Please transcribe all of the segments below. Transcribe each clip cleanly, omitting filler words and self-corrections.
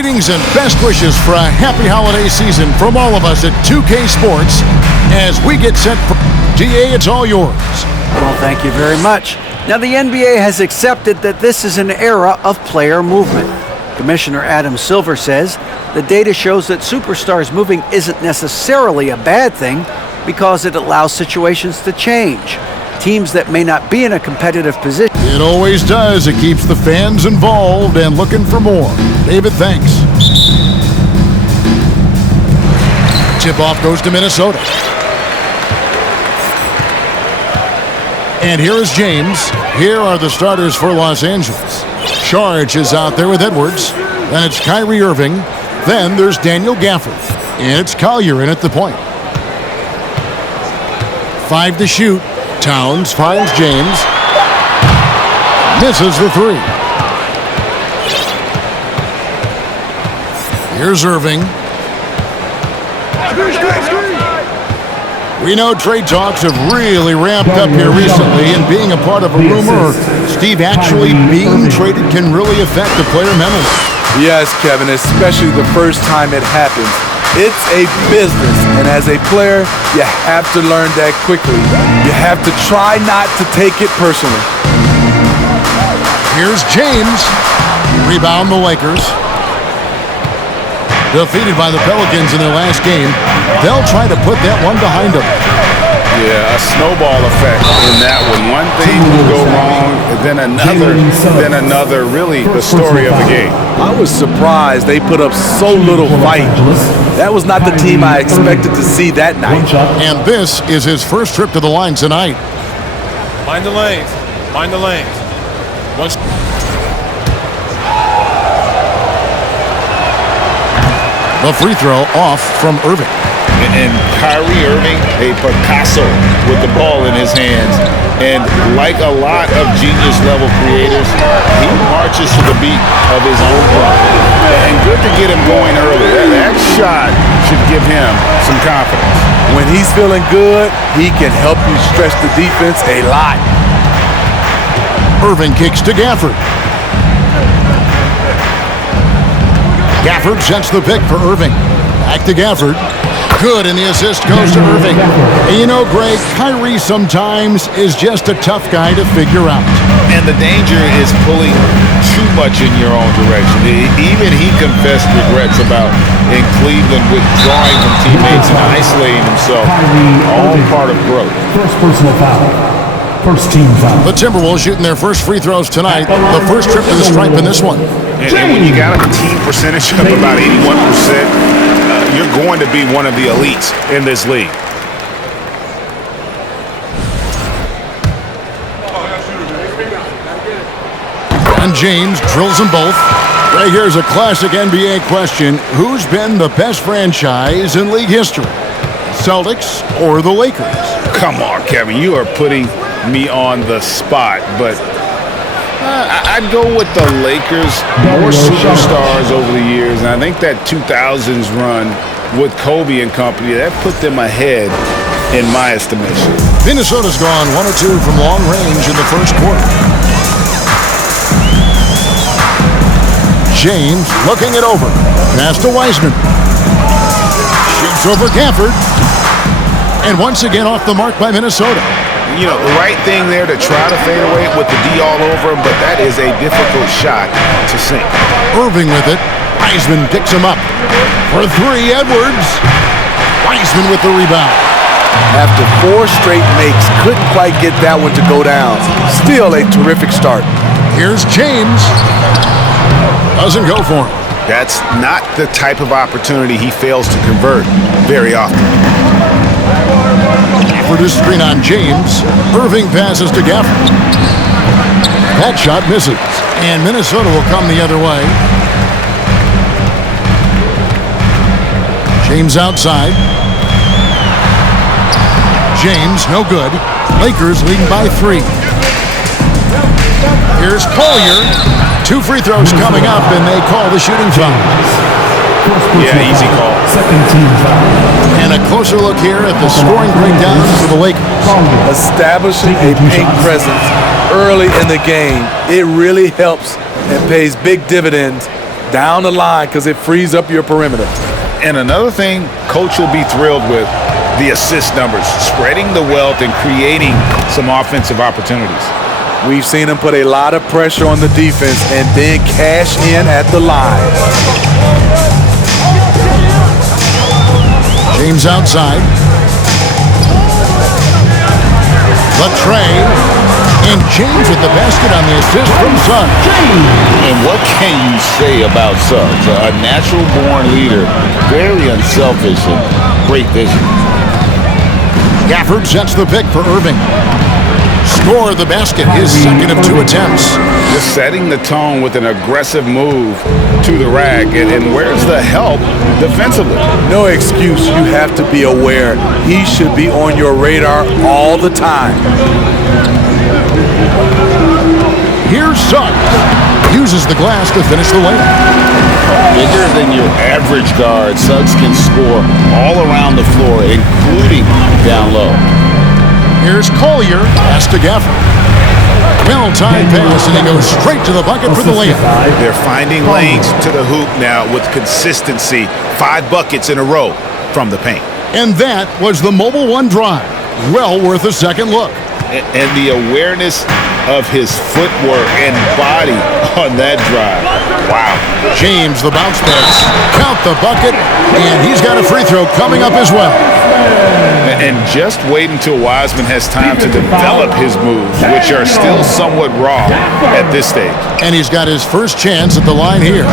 Greetings and best wishes for a happy holiday season from all of us at 2K Sports as we get set for DA, it's all yours. Well, thank you very much. Now, the NBA has accepted that this is an era of player movement. Commissioner Adam Silver says the data shows that superstars moving isn't necessarily a bad thing because it allows situations to change. Teams that may not be in a competitive position. It always does. It keeps the fans involved and looking for more. David, thanks. Tip-off goes to Minnesota. And here is James. Here are the starters for Los Angeles. Charge is out there with Edwards. Then it's Kyrie Irving. Then there's Daniel Gafford. And it's Collier in at the point. 5 to shoot. Towns finds James. Misses the 3. Here's Irving. We know trade talks have really ramped up here recently, and being a part of a rumor, Steve, actually being traded can really affect the player mentally. Yes, Kevin, especially the first time it happens. It's a business, and as a player, you have to learn that quickly. You have to try not to take it personally. Here's James. Rebound the Lakers. Defeated by the Pelicans in their last game. They'll try to put that one behind them. Yeah, a snowball effect in that one. One thing will go wrong, then another. Really, the story of the game. I was surprised they put up so little fight. That was not the team I expected to see that night. And this is his first trip to the line tonight. Mind the lanes. Mind the lanes. The free throw off from Irving. And Kyrie Irving, a Picasso with the ball in his hands. And like a lot of genius-level creators, he marches to the beat of his own drum. And good to get him going early. That shot should give him some confidence. When he's feeling good, he can help you stretch the defense a lot. Irving kicks to Gafford. Gafford sets the pick for Irving. Back to Gafford. Good, and the assist goes to Irving. And you know, Greg, Kyrie sometimes is just a tough guy to figure out. And the danger is pulling too much in your own direction. Even he confessed regrets about in Cleveland withdrawing from teammates and isolating himself. All part of growth. First personal foul. First team foul. The Timberwolves shooting their first free throws tonight. The first trip to the stripe in this one. And when you got a team percentage of about 81%, you're going to be one of the elites in this league. And James drills them both. Right here's a classic NBA question. Who's been the best franchise in league history? Celtics or the Lakers? Come on, Kevin. You are putting me on the spot, but I'd go with the Lakers. More superstars over the years, and I think that 2000s run with Kobe and company, that put them ahead in my estimation. Minnesota's gone 1 or 2 from long range in the first quarter. James looking it over. Pass to Wiseman. Shoots over Gafford. And once again off the mark by Minnesota. You know, the right thing there to try to fade away with the D all over him, but that is a difficult shot to sink. Irving with it. Wiseman picks him up. For 3, Edwards. Wiseman with the rebound. After 4 straight makes, couldn't quite get that one to go down. Still a terrific start. Here's James. Doesn't go for him. That's not the type of opportunity he fails to convert very often. For this screen on James. Irving passes to Gafford. That shot misses. And Minnesota will come the other way. James outside. James, no good. Lakers leading by 3. Here's Collier. 2 free throws coming up, and they call the shooting foul. Yeah, easy call. Second team foul. And a closer look here at the scoring breakdown for the Lakers. Establishing a paint presence early in the game, it really helps and pays big dividends down the line because it frees up your perimeter. And another thing coach will be thrilled with, the assist numbers, spreading the wealth and creating some offensive opportunities. We've seen him put a lot of pressure on the defense and then cash in at the line. James outside. The tray. And James with the basket on the assist from Suggs. And what can you say about Suggs? A natural-born leader, very unselfish and great vision. Gafford sets the pick for Irving. Score the basket, his second of 2 attempts. Just setting the tone with an aggressive move to the rack. And where's the help defensively? No excuse. You have to be aware. He should be on your radar all the time. Here's Suggs. Uses the glass to finish the layup. Bigger than your average guard, Suggs can score all around the floor, including down low. Here's Collier. Pass to Gafford. Well-timed pass, and he goes straight to the bucket for the layup. They're finding lanes to the hoop now with consistency. 5 buckets in a row from the paint. And that was the Mobile One drive. Well worth a second look. And the awareness of his footwork and body on that drive. Wow. James, the bounce pass. Count the bucket, and he's got a free throw coming up as well. And just wait until Wiseman has time to develop his moves, which are still somewhat raw at this stage. And he's got his first chance at the line here.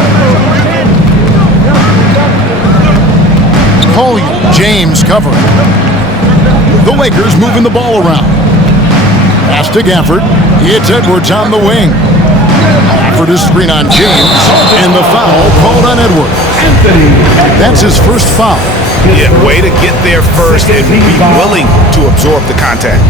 Collier, James covering. The Lakers moving the ball around. Pass to Gafford. It's Edwards on the wing. Gafford is screen on James, and the foul called on Edwards. That's his first foul. Yeah, way to get there first and be willing to absorb the contact.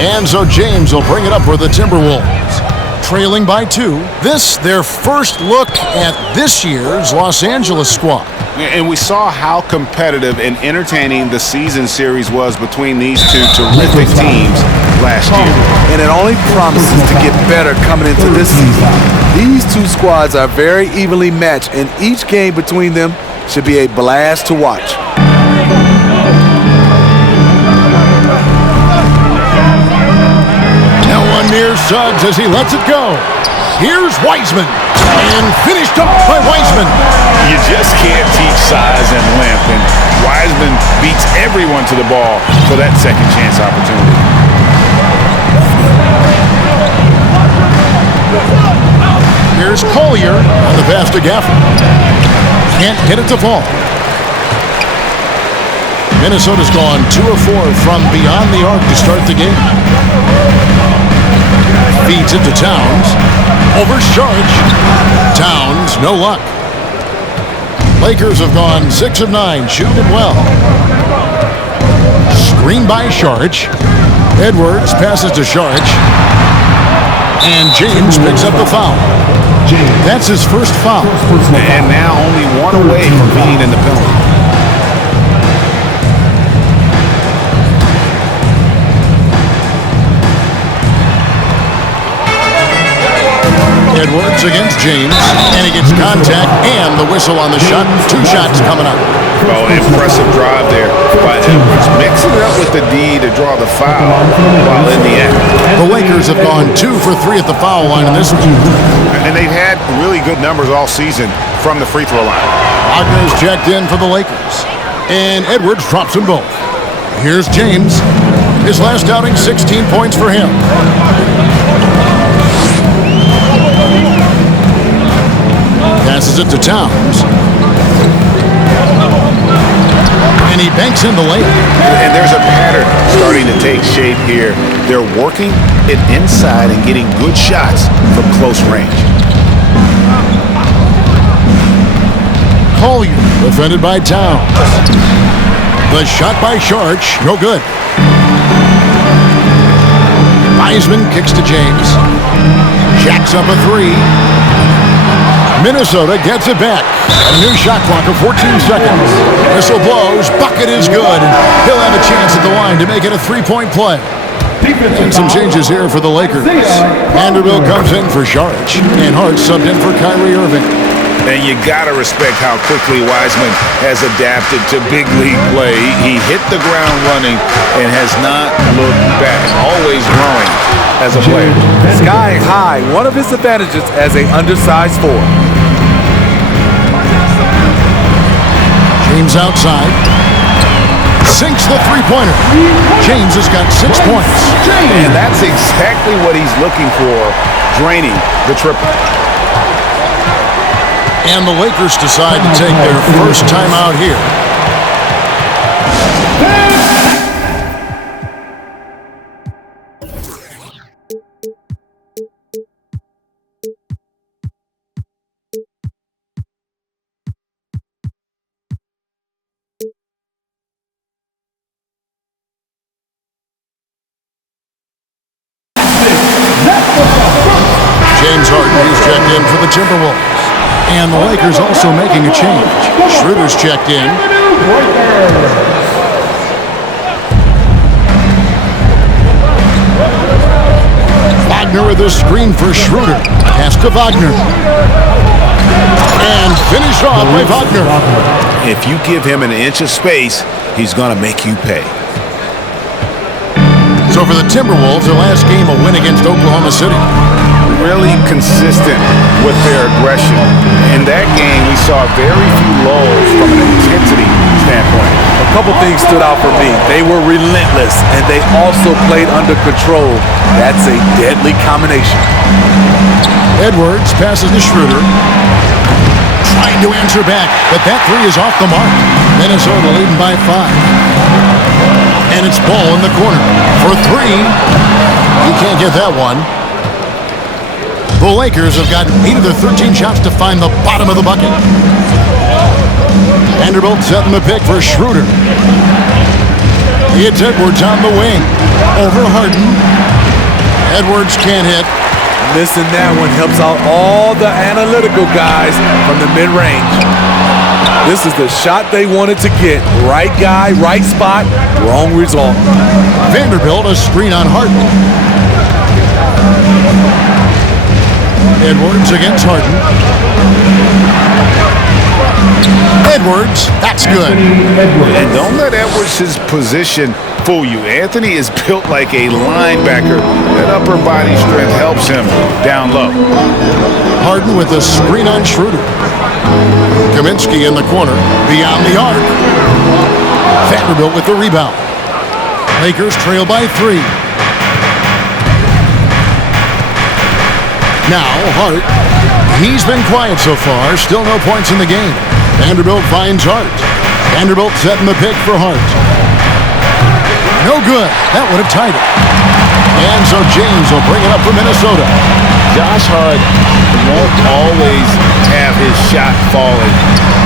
And so James will bring it up for the Timberwolves. Trailing by 2. This, their first look at this year's Los Angeles squad. And we saw how competitive and entertaining the season series was between these two terrific teams last year. And it only promises to get better coming into this season. These two squads are very evenly matched, and each game between them should be a blast to watch. Now one near Suggs as he lets it go. Here's Wiseman. And finished up by Wiseman. You just can't teach size and length, and Wiseman beats everyone to the ball for that second chance opportunity. Here's Collier on the pass to Gafford. Can't get it to fall. Minnesota's gone 2 of 4 from beyond the arc to start the game. Feeds it to Towns. Over Sharge. Towns, no luck. Lakers have gone 6 of 9, shooting it well. Screen by Sharge. Edwards passes to Sharge. And James picks up the foul. That's his first foul. And now only 1 away from being in the penalty. Edwards against James, and he gets contact and the whistle on the shot. 2 shots coming up. Oh, impressive drive there by Edwards. Mixing it up with the D to draw the foul while in the act. The Lakers have gone 2 for 3 at the foul line in this one. And they've had really good numbers all season from the free throw line. Wagner's checked in for the Lakers, and Edwards drops them both. Here's James. His last outing, 16 points for him. Passes it to Towns. And he banks in the layup. And there's a pattern starting to take shape here. They're working it inside and getting good shots from close range. Collier, defended by Towns. The shot by Sharge, no good. Wiseman kicks to James. Jacks up a 3. Minnesota gets it back. And a new shot clock of 14 seconds. Whistle blows. Bucket is good. And he'll have a chance at the line to make it a three-point play. And some changes here for the Lakers. Vanderbilt comes in for Saric. And Hart subbed in for Kyrie Irving. And you got to respect how quickly Wiseman has adapted to big league play. He hit the ground running and has not looked back. Always growing as a player. Sky high, one of his advantages as an undersized forward. James outside. Sinks the three-pointer. James has got 6 points. And that's exactly what he's looking for, draining the triple. And the Lakers decide to take their first timeout here. James Harden is checked in for the Timberwolves. And the Lakers also making a change. Schroeder's checked in. Wagner with a screen for Schroeder. Pass to Wagner. And finished off by Wagner. If you give him an inch of space, he's going to make you pay. So for the Timberwolves, their last game a win against Oklahoma City. Really consistent with their aggression. In that game, we saw very few lulls from an intensity standpoint. A couple things stood out for me. They were relentless, and they also played under control. That's a deadly combination. Edwards passes to Schroeder. Trying to answer back, but that three is off the mark. Minnesota leading by 5. And it's Ball in the corner for 3. He can't get that one. The Lakers have gotten 8 of their 13 shots to find the bottom of the bucket. Vanderbilt setting the pick for Schroeder. It's Edwards on the wing. Over Harden. Edwards can't hit. Missing that one helps out all the analytical guys from the mid-range. This is the shot they wanted to get. Right guy, right spot, wrong result. Vanderbilt a screen on Harden. Edwards against Harden. Edwards, that's good. And don't let Edwards' position fool you. Anthony is built like a linebacker. That upper body strength helps him down low. Harden with a screen on Schroeder. Kaminsky in the corner, beyond the arc. Vanderbilt with the rebound. Lakers trail by 3. Now, Hart. He's been quiet so far. Still no points in the game. Vanderbilt finds Hart. Vanderbilt setting the pick for Hart. No good. That would have tied it. And so James will bring it up for Minnesota. Josh Hart won't always have his shot falling,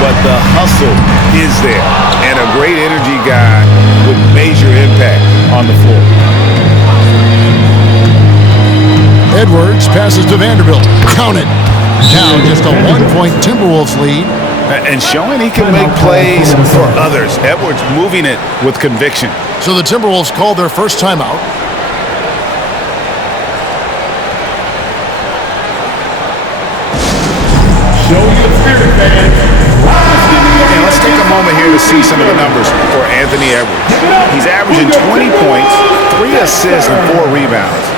but the hustle is there. And a great energy guy with major impact on the floor. Edwards passes to Vanderbilt. Count it. Now just a 1-point Timberwolves lead. And showing he can make plays for others. Edwards moving it with conviction. So the Timberwolves called their first timeout. And let's take a moment here to see some of the numbers for Anthony Edwards. He's averaging 20 points, 3 assists, and 4 rebounds.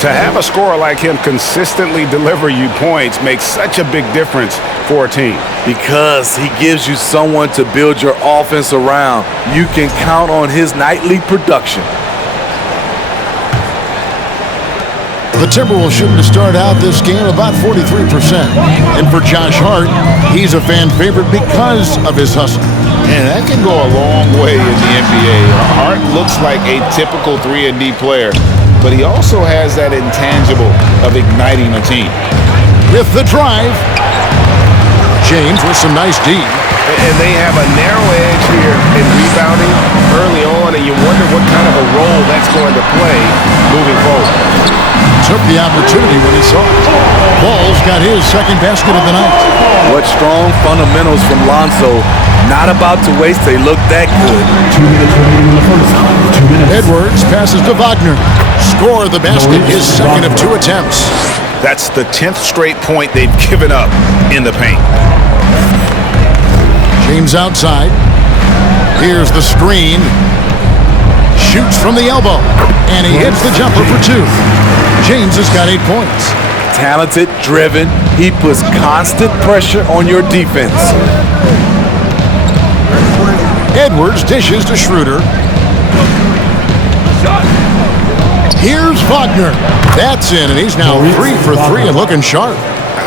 To have a scorer like him consistently deliver you points makes such a big difference for a team. Because he gives you someone to build your offense around. You can count on his nightly production. The Timberwolves shooting to start out this game about 43%. And for Josh Hart, he's a fan favorite because of his hustle. And that can go a long way in the NBA. Hart looks like a typical 3-and-D player, but he also has that intangible of igniting a team. With the drive, James with some nice D. And they have a narrow edge here in rebounding early on, and you wonder what kind of a role that's going to play moving forward. Took the opportunity when he saw it. Ball's got his second basket of the night. What strong fundamentals from Lonzo. Not about to waste. They look that good. 2 minutes remaining in the first. 2 minutes. Edwards passes to Wagner. Score the basket, his second of 2 attempts. That's the 10th straight point they've given up in the paint. James outside. Here's the screen. Shoots from the elbow. And he hits the jumper for 2. James has got 8 points. Talented, driven. He puts constant pressure on your defense. Edwards dishes to Schroeder. Here's Wagner. That's in, and he's now 3 for 3 and looking sharp.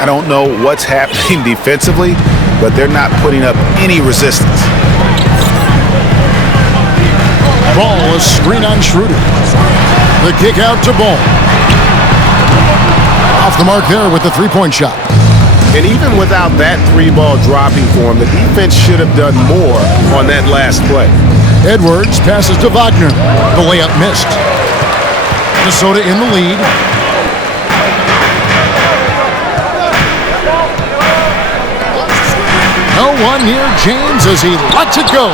I don't know what's happening defensively, but they're not putting up any resistance. Ball is screen on Schroeder. The kick out to Ball. Off the mark there with the three-point shot. And even without that 3-ball dropping for him, the defense should have done more on that last play. Edwards passes to Wagner. The layup missed. Minnesota in the lead. No one near James as he lets it go.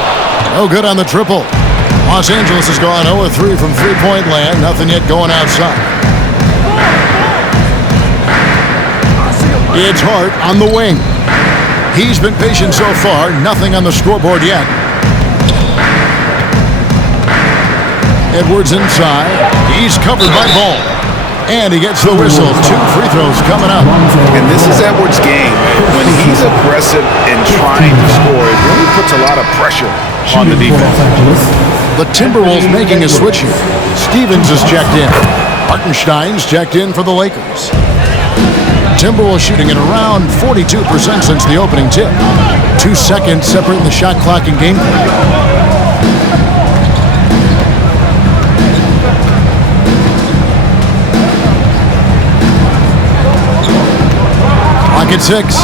No good on the triple. Los Angeles has gone 0-3 from three-point land. Nothing yet going outside. It's Hart on the wing. He's been patient so far. Nothing on the scoreboard yet. Edwards inside. He's covered by Ball. And he gets the whistle. 2 free throws coming up. And this is Edwards' game. When he's aggressive and trying to score, it really puts a lot of pressure on the defense. The Timberwolves making a switch here. Stevens is checked in. Hartenstein's checked in for the Lakers. Timberwolves shooting at around 42% since the opening tip. 2 seconds separating the shot clock and game clock. Clock at 6.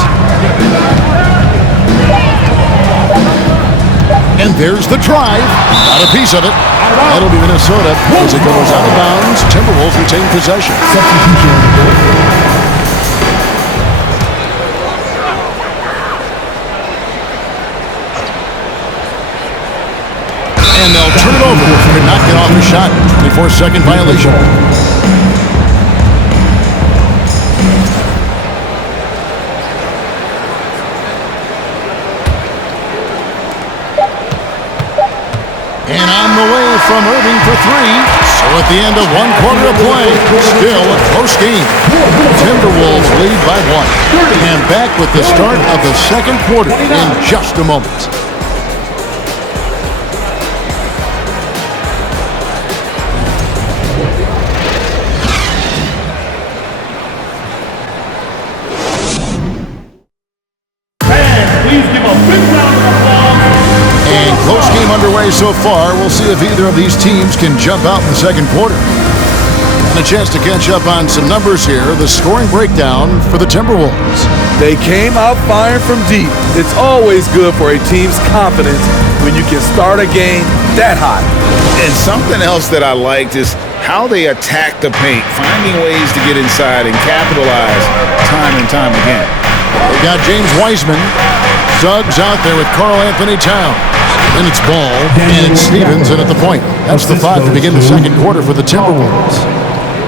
And there's the drive. Got a piece of it. That'll be Minnesota as it goes out of bounds. Timberwolves retain possession. And they'll turn it over. Could not get off the shot. 24-second violation. And on the way from Irving for 3. So at the end of 1 quarter of play, still a close game. Timberwolves lead by 1. And back with the start of the second quarter in just a moment. Close game underway so far. We'll see if either of these teams can jump out in the second quarter. And a chance to catch up on some numbers here. The scoring breakdown for the Timberwolves. They came out firing from deep. It's always good for a team's confidence when you can start a game that hot. And something else that I liked is how they attack the paint, finding ways to get inside and capitalize time and time again. They got James Wiseman. Suggs out there with Karl Anthony Towns. And it's Ball, and it's Stevens in at the point. That's the 5 to begin the second quarter for the Timberwolves.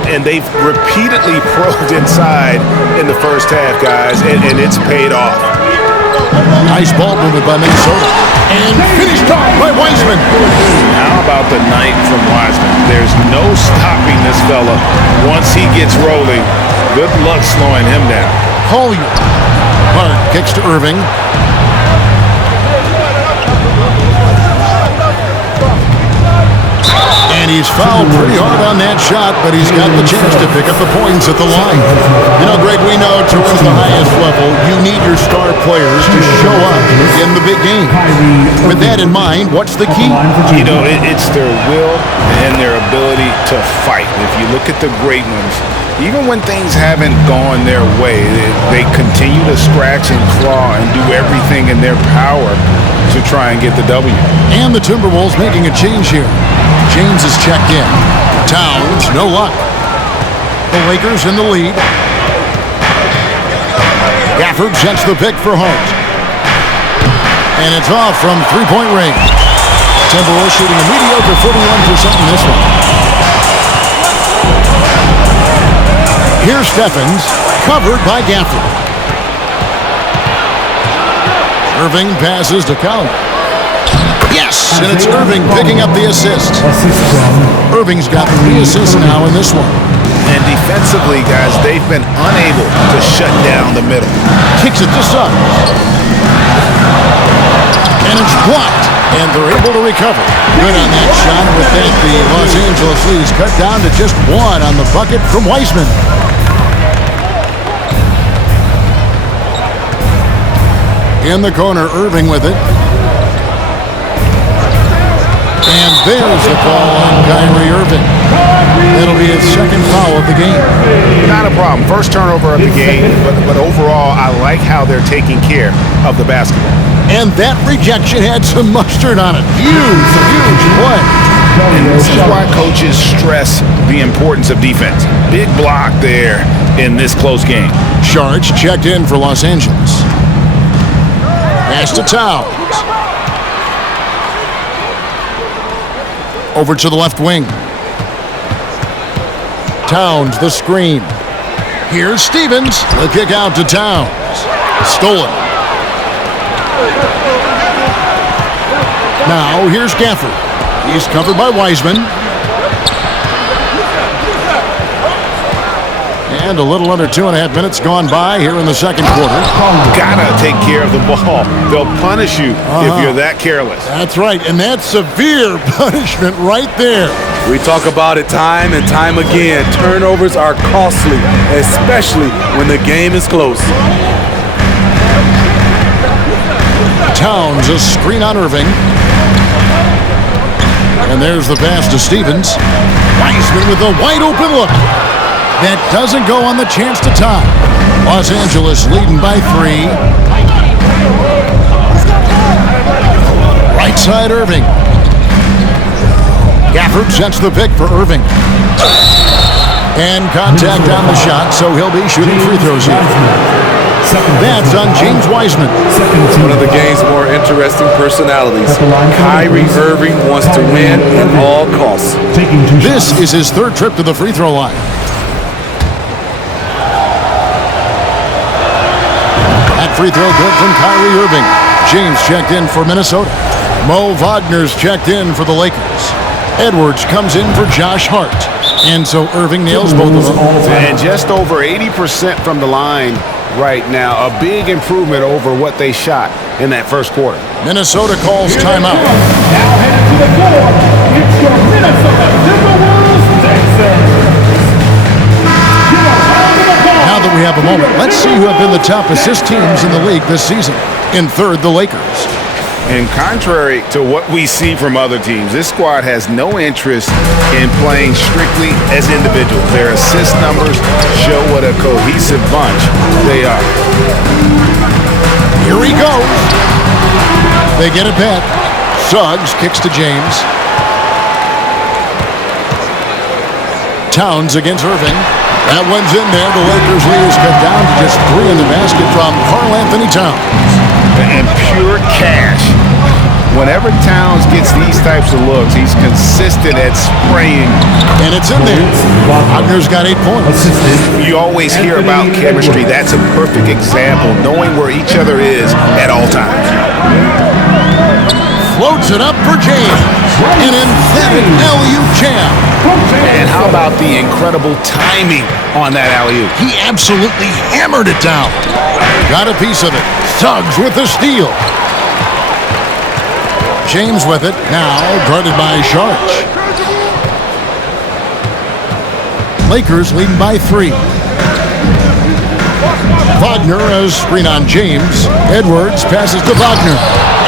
And they've repeatedly probed inside in the first half, guys, and it's paid off. Nice ball movement by Minnesota. And finished off by Wiseman. How about the night from Wiseman? There's no stopping this fella once he gets rolling. Good luck slowing him down. Collier. Hart kicks to Irving. And he's fouled pretty hard on that shot, but he's got the chance to pick up the points at the line. You know, Greg, we know to reach the highest level, you need your star players to show up in the big game. With that in mind, what's the key? You know, it's their will and their ability to fight. If you look at the great ones, even when things haven't gone their way, they continue to scratch and claw and do everything in their power to try and get the W. And the Timberwolves making a change here. James is checked in. Towns, no luck. The Lakers in the lead. Gafford sets the pick for Hart. And it's off from three-point range. Timberwolves shooting a mediocre 41% in this one. Here's Stephens, covered by Gafford. Irving passes to Collins. Yes, and it's Irving picking up the assist. Irving's got 3 assists now in this one. And defensively, guys, they've been unable to shut down the middle. Kicks it to Suggs. And it's blocked, and they're able to recover. Good on that shot. With that, the Los Angeles lead is cut down to just 1 on the bucket from Wiseman. In the corner, Irving with it. And there's the call on Kyrie Irving. That'll be his second foul of the game. Not a problem. First turnover of the game, but overall, I like how they're taking care of the basketball. And that rejection had some mustard on it. Huge play. And this is why coaches stress the importance of defense. Big block there in this close game. Sharge checked in for Los Angeles. Pass to Towns. Over to the left wing. Towns, the screen. Here's Stevens. The kick out to Towns. Stolen. Now, here's Gafford. He's covered by Wiseman. And a little under 2.5 minutes gone by here in the second quarter. Gotta take care of the ball. They'll punish you if you're that careless. That's right, and that's severe punishment right there. We talk about it time and time again. Turnovers are costly, especially when the game is close. Towns, a screen on Irving. And there's the pass to Stevens. Wiseman with a wide open look. That doesn't go on the chance to tie. Los Angeles leading by 3. Right side, Irving. Gafford sets the pick for Irving. And contact on the shot, so he'll be shooting free throws here. That's on James Wiseman. One of the game's more interesting personalities. Kyrie Irving wants to win at all costs. This is his 3rd trip to the free throw line. That free throw good from Kyrie Irving. James checked in for Minnesota. Mo Wagner's checked in for the Lakers. Edwards comes in for Josh Hart. And so Irving nails both of them. And just over 80% from the line right now. A big improvement over what they shot in that first quarter. Minnesota calls timeout. Now headed to the floor. It's your Minnesota Timberwolves Sixers. Now that we have a moment, let's see who have been the top assist teams in the league this season. In 3rd, the Lakers. And contrary to what we see from other teams, this squad has no interest in playing strictly as individuals. Their assist numbers show what a cohesive bunch they are. Here he goes. They get it back. Suggs kicks to James. Towns against Irving. That one's in there. The Lakers lead is cut down to just 3 in the basket from Karl Anthony Towns. And pure cash. Whenever Towns gets these types of looks, he's consistent at spraying. And it's in there. Wagner's got 8 points. You always hear about chemistry. That's a perfect example, knowing where each other is at all times. Floats it up for James. An emphatic alley-oop jam. And how about the incredible timing on that alley-oop? He absolutely hammered it down. Got a piece of it. Suggs with the steal. James with it, now guarded by Sharch. Lakers leading by 3. Wagner, a screen on James. Edwards passes to Wagner.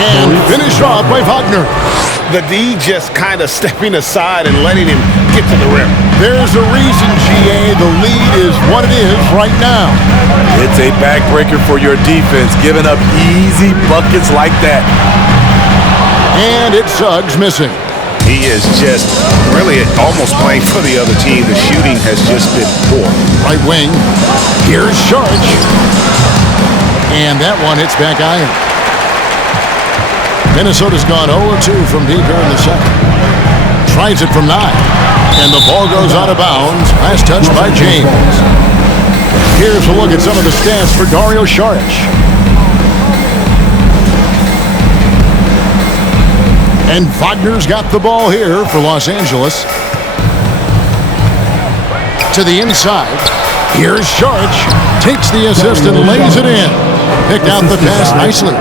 And finished off by Wagner. The D just kind of stepping aside and letting him get to the rim. There's a reason, GA, the lead is what it is right now. It's a backbreaker for your defense, giving up easy buckets like that. And it's Suggs missing. He is just really almost playing for the other team. The shooting has just been poor. Right wing. Here's Sharch. And that one hits back iron. Minnesota's gone 0-2 from deep here in the second. Tries it from 9. And the ball goes out of bounds. Last touch by James. Here's a look at some of the stats for Dario Saric. And Wagner's got the ball here for Los Angeles. To the inside. Here's Saric. Takes the assist and lays it in. Picked out the pass nicely.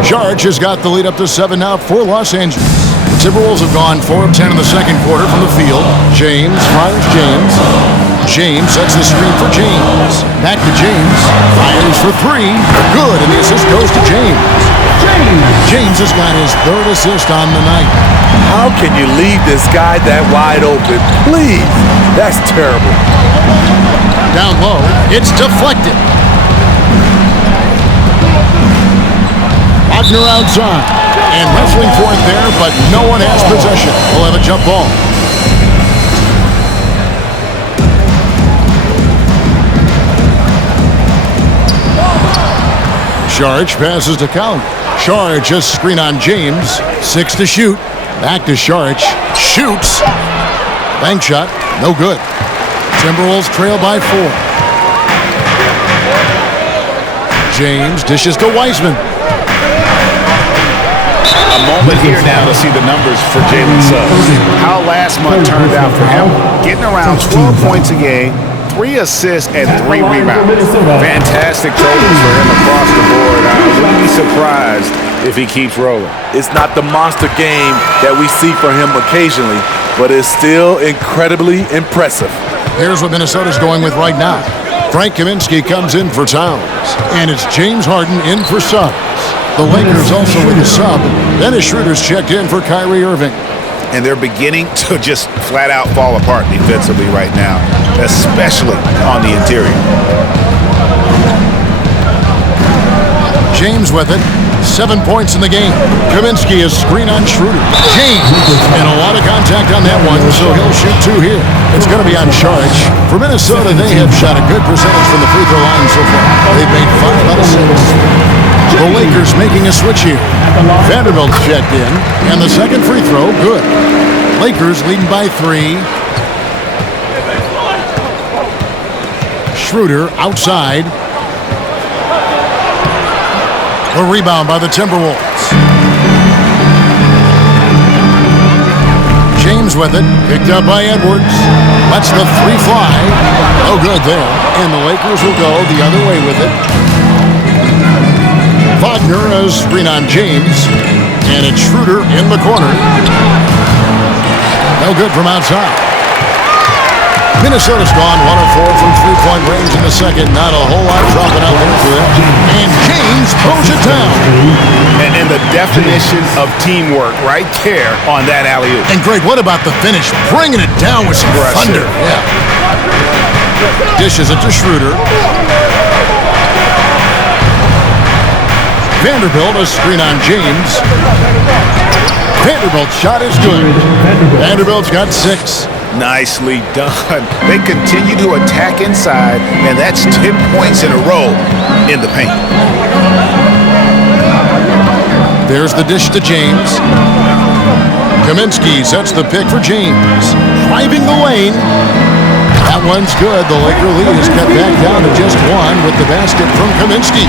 Saric has got the lead up to 7 now for Los Angeles. The Timberwolves have gone 4 of 10 in the second quarter from the field. James fires James. James sets the screen for James. Back to James. Fires for 3. Good, and the assist goes to James. James has got his 3rd assist on the night. How can you leave this guy that wide open? Please. That's terrible. Down low. It's deflected. Wagner outside. And wrestling for it there, but no one has possession. We'll have a jump ball. Saric passes to Howling. Saric just screen on James. 6 to shoot. Back to Saric. Shoots. Bank shot. No good. Timberwolves trail by 4. James dishes to Wiseman. A moment here now to see the numbers for Jalen Suggs. How last month turned out for him. Getting around 12 points a game, 3 assists, and 3 rebounds. Fantastic totals for him across the board. I wouldn't be surprised if he keeps rolling. It's not the monster game that we see from him occasionally, but it's still incredibly impressive. Here's what Minnesota's going with right now. Frank Kaminsky comes in for Towns, and it's James Harden in for Suggs. The Lakers also with a sub. Dennis Schroeder's checked in for Kyrie Irving. And they're beginning to just flat out fall apart defensively right now, especially on the interior. James with it. 7 points in the game. Kaminsky is screen on Schroeder. James, and a lot of contact on that one, so he'll shoot 2 here. It's going to be on Saric. For Minnesota, they have shot a good percentage from the free throw line so far. They've made 5 out of 6. The Lakers making a switch here. Vanderbilt's checked in, and the second free throw, good. Lakers leading by 3. Schroeder outside. The rebound by the Timberwolves. James with it, picked up by Edwards. Lets the 3 fly. No good there. And the Lakers will go the other way with it. Wagner has screen on James. And it's Schroeder in the corner. No good from outside. Minnesota's gone 1 of 4 from 3-point range in the second. Not a whole lot dropping out there for them. And James throws it down. And the definition of teamwork right there on that alley-oop. And Greg, what about the finish? Bringing it down with some thunder. Yeah. Dishes it to Schroeder. Vanderbilt a screen on James. Vanderbilt's shot is good. Vanderbilt's got 6. Nicely done. They continue to attack inside, and that's 10 points in a row in the paint. There's the dish to James. Kaminsky sets the pick for James. Driving the lane. That one's good. The Laker lead is cut back down to just 1 with the basket from Kaminsky.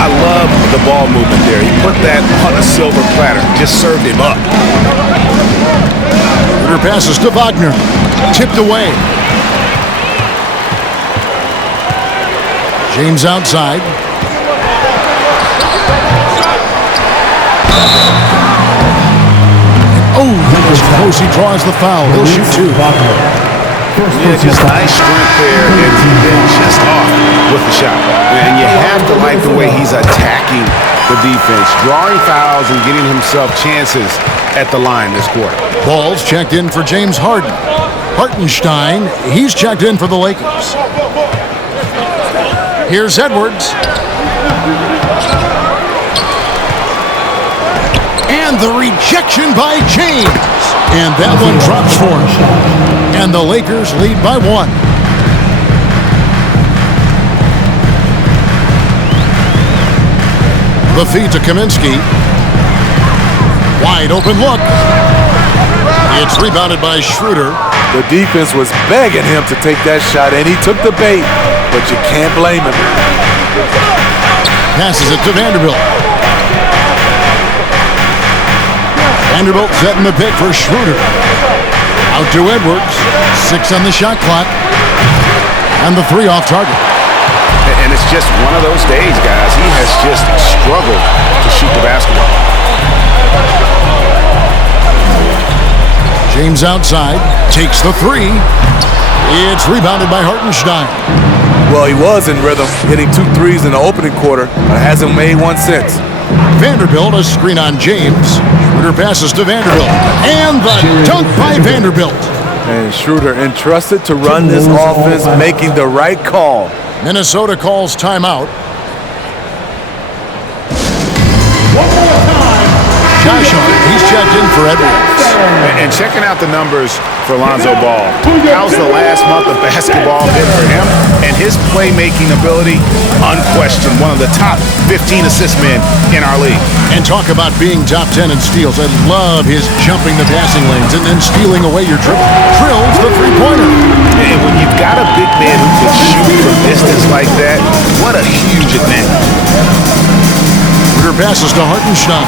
I love the ball movement there. He put that on a silver platter. Just served him up. Passes to Wagner. Tipped away. James outside. Oh, that was close. He draws the foul. He'll shoot 2. Yeah, just nice strength there, and then just off with the shot. And you have to like the way he's attacking the defense, drawing fouls and getting himself chances at the line this quarter. Ball's checked in for James Harden. Hartenstein, he's checked in for the Lakers. Here's Edwards. And the rejection by James. And that one drops for him. And the Lakers lead by 1. The feed to Kaminsky. Wide open look. It's rebounded by Schroeder. The defense was begging him to take that shot, and he took the bait, but you can't blame him. Passes it to Vanderbilt. Vanderbilt setting the pick for Schroeder. Out to Edwards. 6 on the shot clock. And the 3 off target. And it's just one of those days, guys. He has just struggled to shoot the basketball. James outside. Takes the 3. It's rebounded by Hartenstein. Well, he was in rhythm, hitting 2 threes in the opening quarter, but hasn't made one since. Vanderbilt, a screen on James. Schroeder passes to Vanderbilt. And the dunk by Vanderbilt. And Schroeder entrusted to run this offense, making the right call. Minnesota calls timeout. One more time. Josh Hart, he's checked in for Edwards. And checking out the numbers for Lonzo Ball. How's the last month of basketball been for him? And his playmaking ability, unquestioned, one of the top 15 assist men in our league. And talk about being top 10 in steals. I love his jumping the passing lanes and then stealing away your dribble. Drills the three-pointer. And when you've got a big man who can shoot from distance like that, what a huge advantage. Schroeder passes to Hartenstein.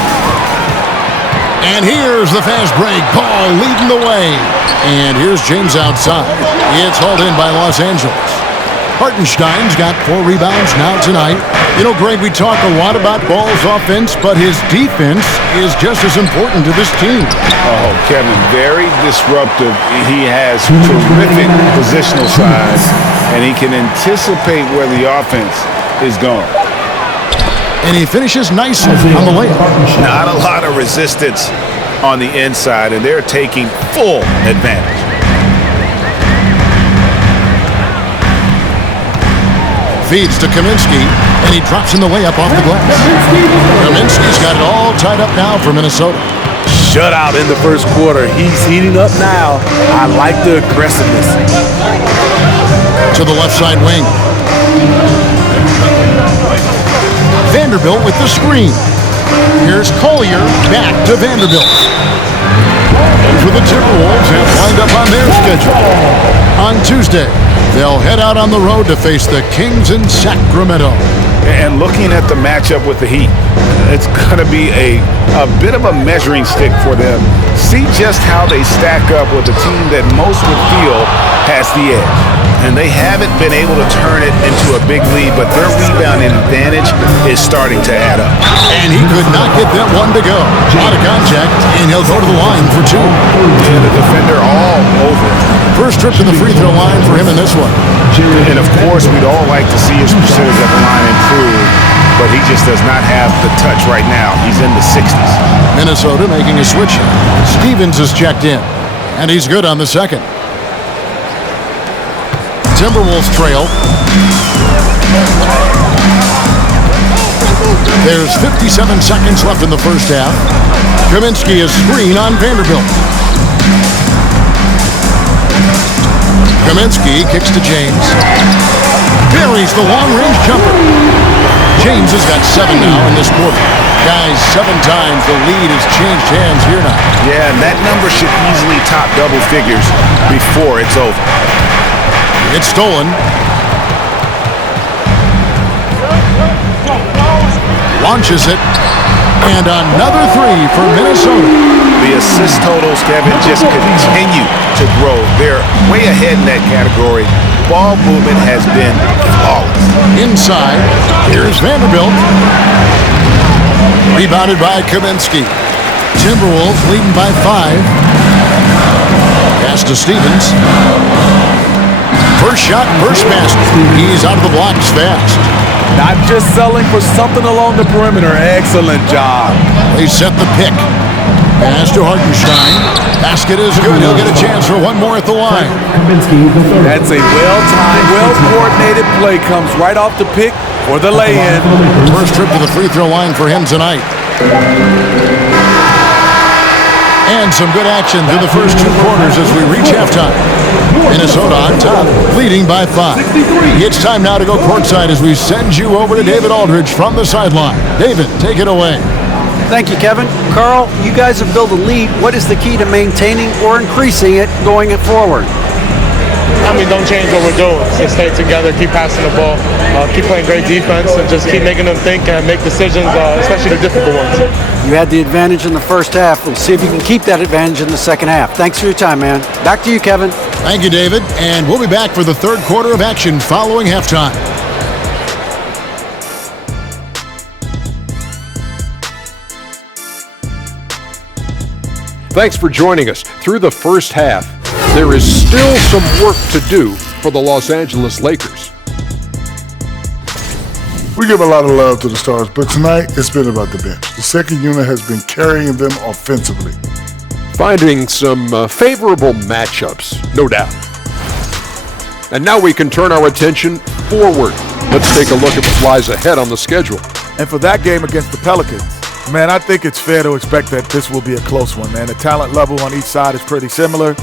And here's the fast break. Ball leading the way. And here's James outside. It's hauled in by Los Angeles. Hartenstein's got 4 rebounds now tonight. You know, Greg, we talk a lot about Ball's offense, but his defense is just as important to this team. Oh, Kevin, very disruptive. He has terrific positional size, and he can anticipate where the offense is going. And he finishes nicely on the layup. Not a lot of resistance on the inside, and they're taking full advantage. Feeds to Kaminsky, and he drops in the layup off the glass. Kaminsky's got it all tied up now for Minnesota. Shutout in the first quarter. He's heating up now. I like the aggressiveness. To the left side wing. Vanderbilt with the screen. Here's Collier back to Vanderbilt. For the Timberwolves have lined up on their schedule. On Tuesday, they'll head out on the road to face the Kings in Sacramento. And looking at the matchup with the Heat, it's going to be a bit of a measuring stick for them. See just how they stack up with a team that most would feel has the edge. And they haven't been able to turn it into a big lead, but their rebounding advantage is starting to add up. And he could not get that one to go. Out of contact, and he'll go to the line for 2. And the defender all over. First trip to the free throw line for him in this one. And of course, we'd all like to see his percentage at the line improve, but he just does not have the touch right now. He's in the 60s. Minnesota making a switch. Stevens is checked in, and he's good on the second. Timberwolves trail. There's 57 seconds left in the first half. Kaminsky is screen on Vanderbilt. Kaminsky kicks to James. Buries the long-range jumper. James has got 7 now in this quarter. Guys, 7 times the lead has changed hands here now. Yeah, and that number should easily top double figures before it's over. It's stolen. Launches it. And another 3 for Minnesota. The assist totals, Kevin, just continue to grow. They're way ahead in that category. Ball movement has been flawless. Inside, here's Vanderbilt. Rebounded by Kaminsky. Timberwolves leading by 5. Pass to Stevens. First shot, first basket. He's out of the blocks fast. Not just selling for something along the perimeter. Excellent job. They set the pick. Pass to Hartenstein. Basket is good. He'll get a chance for one more at the line. That's a well-timed, well-coordinated play. Comes right off the pick for the lay-in. First trip to the free throw line for him tonight. And some good action through the first 2 quarters as we reach halftime. Minnesota on top, leading by 5. It's time now to go courtside as we send you over to David Aldridge from the sideline. David, take it away. Thank you, Kevin. Carl, you guys have built a lead. What is the key to maintaining or increasing it going forward? I mean, don't change what we're doing. Just stay together, keep passing the ball, keep playing great defense, and just keep making them think and make decisions, especially the difficult ones. You had the advantage in the first half. We'll see if you can keep that advantage in the second half. Thanks for your time, man. Back to you, Kevin. Thank you, David. And we'll be back for the third quarter of action following halftime. Thanks for joining us. Through the first half, there is still some work to do for the Los Angeles Lakers. We give a lot of love to the Stars, but tonight it's been about the bench. The second unit has been carrying them offensively. Finding some favorable matchups, no doubt. And now we can turn our attention forward. Let's take a look at what lies ahead on the schedule. And for that game against the Pelicans, man, I think it's fair to expect that this will be a close one, man. The talent level on each side is pretty similar.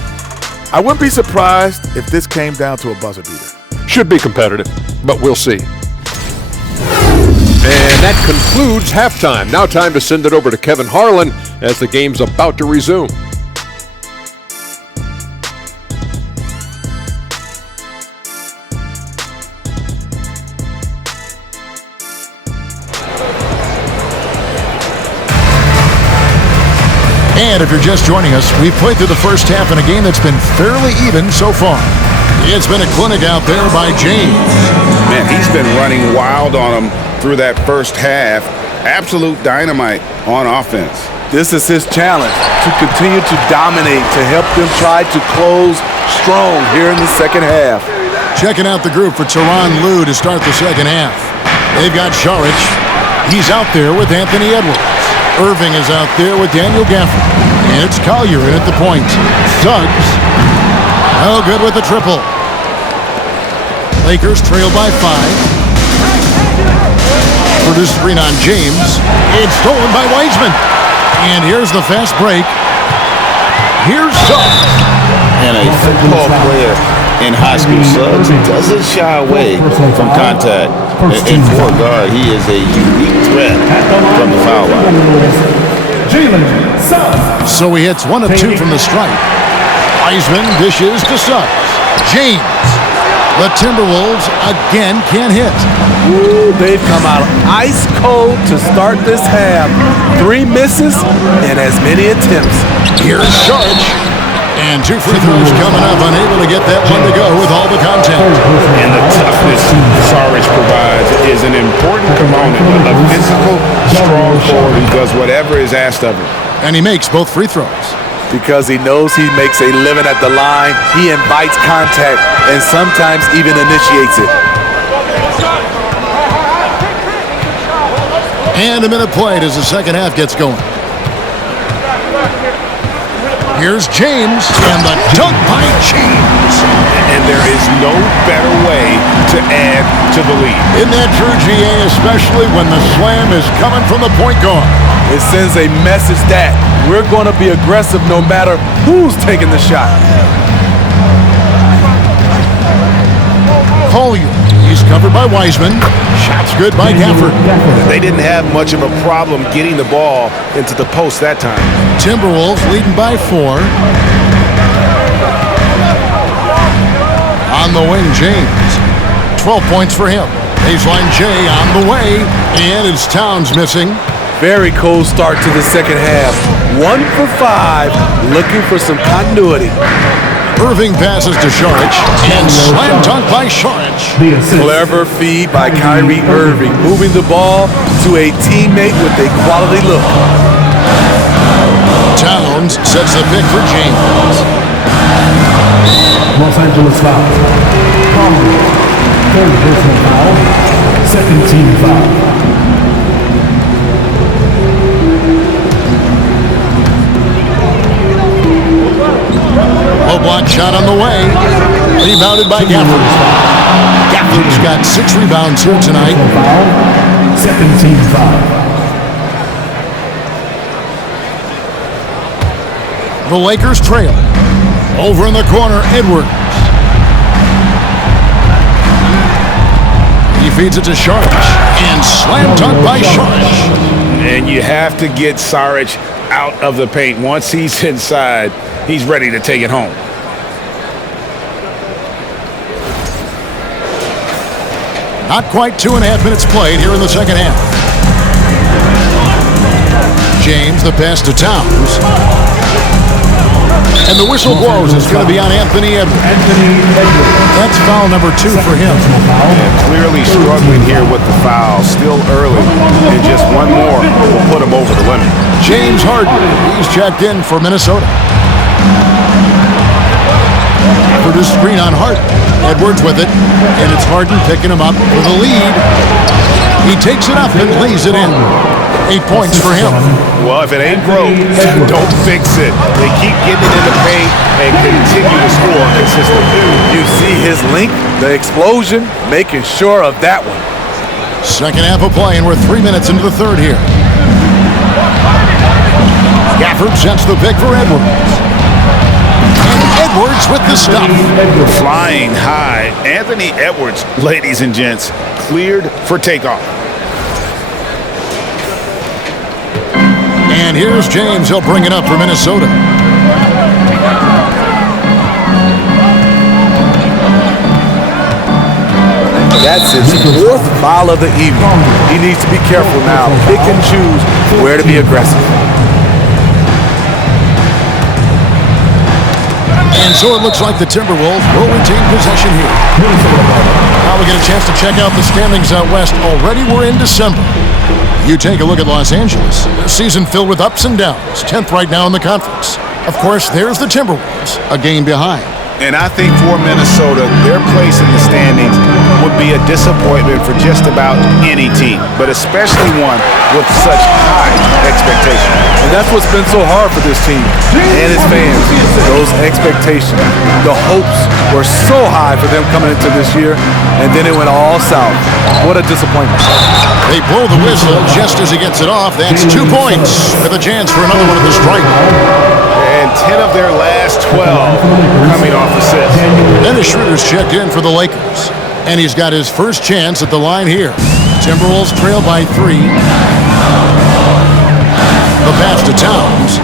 I wouldn't be surprised if this came down to a buzzer beater. Should be competitive, but we'll see. And that concludes halftime. Now time to send it over to Kevin Harlan as the game's about to resume. And if you're just joining us, we've played through the first half in a game that's been fairly even so far. It's been a clinic out there by James. Man, he's been running wild on them through that first half. Absolute dynamite on offense. This is his challenge, to continue to dominate, to help them try to close strong here in the second half. Checking out the group for Tyronn Lue to start the second half. They've got Šarić. He's out there with Anthony Edwards. Irving is out there with Daniel Gafford. And it's Collier in at the point. Suggs. Oh, good with the triple. Lakers trail by 5. Produce screen on James. It's stolen by Wiseman. And here's the fast break. Here's Suggs. And a football player in high school, Suggs doesn't shy away from contact. And for a guard, he is a unique threat from the foul line. So he hits 1 of 2 from the stripe. Wiseman dishes to Suggs. James. The Timberwolves again can't hit. Ooh, they've come out ice cold to start this half. 3 misses and as many attempts. Here's Šarić. And 2 free throws coming up, unable to get that one to go with all the contact. And the toughness Šarić provides is an important component of a physical, strong forward who does whatever is asked of him. And he makes both free throws. Because he knows he makes a living at the line, he invites contact and sometimes even initiates it. And a minute played as the second half gets going. Here's James, and the dunk by James. And there is no better way to add to the lead. Isn't that true, GA, especially when the slam is coming from the point guard? It sends a message that we're going to be aggressive no matter who's taking the shot. Collier, he's covered by Wiseman. Shots good by Gafford. They didn't have much of a problem getting the ball into the post that time. Timberwolves leading by 4. On the wing, James. 12 points for him. Baseline J on the way, and it's Towns missing. Very cold start to the second half. 1 for 5, looking for some continuity. Irving passes to Šarić, and slam dunk by Šarić. Clever feed by Kyrie Irving, moving the ball to a teammate with a quality look. Towns sets the pick for James. Los Angeles foul. Howling. Third personal foul. Second team foul. Low block shot on the way. Rebounded by Gafford. Gafford's got 6 rebounds here tonight. Second team foul. The Lakers trail. Over in the corner, Edwards. He feeds it to Saric. And slam dunk by Saric. And you have to get Saric out of the paint. Once he's inside, he's ready to take it home. Not quite 2.5 minutes played here in the second half. James, the pass to Towns. And the whistle blows. It's going to be on Anthony Edwards. That's foul number 2 for him. And clearly struggling here with the foul. Still early. And just one more will put him over the limit. James Harden. He's checked in for Minnesota. For the screen on Harden. Edwards with it. And it's Harden picking him up for the lead. He takes it up and lays it in. 8 points for him. Well, if it ain't broke, don't fix it. They keep getting it in the paint and continue to score consistently. You see his link, the explosion, making sure of that one. Second half of play, and we're 3 minutes into the third here. Gafford sets the pick for Edwards. And Edwards with the stop. Flying high. Anthony Edwards, ladies and gents, cleared for takeoff. And here's James. He'll bring it up for Minnesota. That's his 4th foul of the evening. He needs to be careful now. Pick and choose where to be aggressive. And so it looks like the Timberwolves will retain possession here. Now we get a chance to check out the standings out west. Already we're in December. You take a look at Los Angeles. A season filled with ups and downs. 10th right now in the conference. Of course, there's the Timberwolves, a game behind. And I think for Minnesota, their place in the standings would be a disappointment for just about any team, but especially one with such high expectations. And that's what's been so hard for this team and its fans. Those expectations, the hopes were so high for them coming into this year, and then it went all south. What a disappointment. They blow the whistle just as he gets it off. That's 2 points with a chance for another one at the stripe. And 10 of their last 12 coming off assists. Dennis Schroeder's checked in for the Lakers. And he's got his first chance at the line here. Timberwolves trail by 3. The pass to Towns.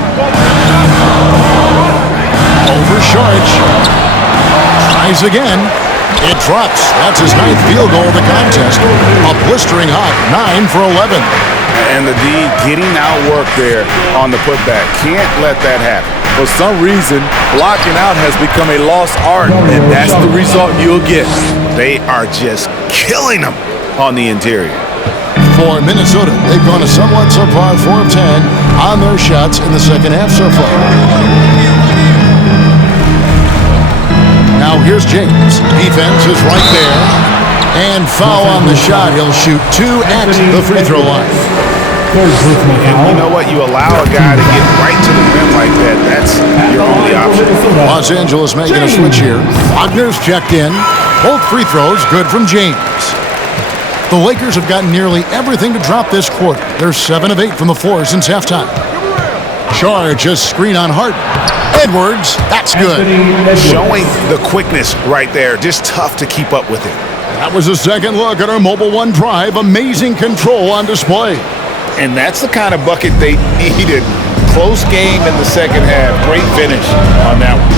Over Saric. Tries again. It drops. That's his 9th field goal of the contest. A blistering hot 9 for 11. And the D getting outworked there on the putback. Can't let that happen. For some reason, blocking out has become a lost art, and that's the result you'll get. They are just killing them on the interior. For Minnesota, they've gone a somewhat subpar 4 of 10 on their shots in the second half so far. Now here's James. Defense is right there. And foul on the shot. He'll shoot 2 at the free throw line. And you know what? You allow a guy to get right to the rim like that. That's your only option. Los Angeles making a switch here. Wagner's checked in. Both free throws good from James. The Lakers have gotten nearly everything to drop this quarter. They're 7 of 8 from the floor since halftime. Saric just screen on Harden. Edwards, that's good. Showing the quickness right there. Just tough to keep up with it. That was a second look at our Mobile One drive. Amazing control on display. And that's the kind of bucket they needed. Close game in the second half. Great finish on that one.